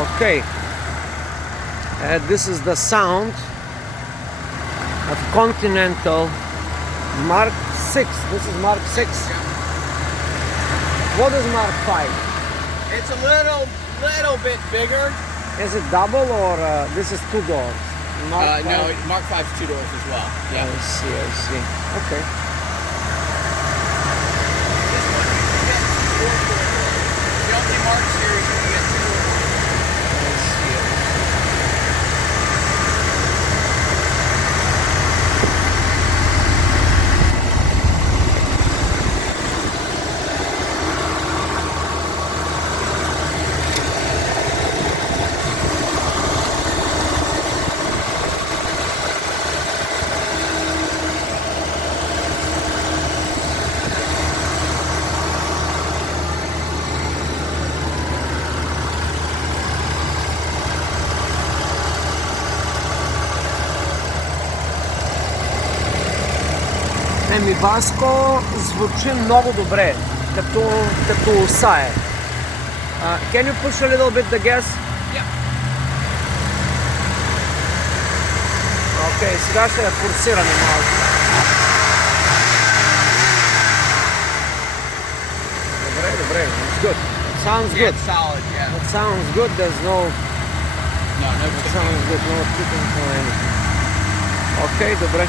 Okay. This is the sound of Continental Mark 6. This is Mark 6. What is Mark 5? It's a little bit bigger. Is it double or this is 2 doors? Mark No, Mark 5's 2 doors as well. Yeah. I see. Okay. This one you can get 4 doors. The only Mark series you can get 2 doors. I see. Еми, Vasco звучи много добре, като оса е. Can you push a little bit the gas? Yeah. Окей, сега ще я форсираме малко. Добре, it's good. It sounds Yeah, good. it's solid, yeah. It sounds good, there's no... No It sounds good, no chicken or anything. Окей, добре.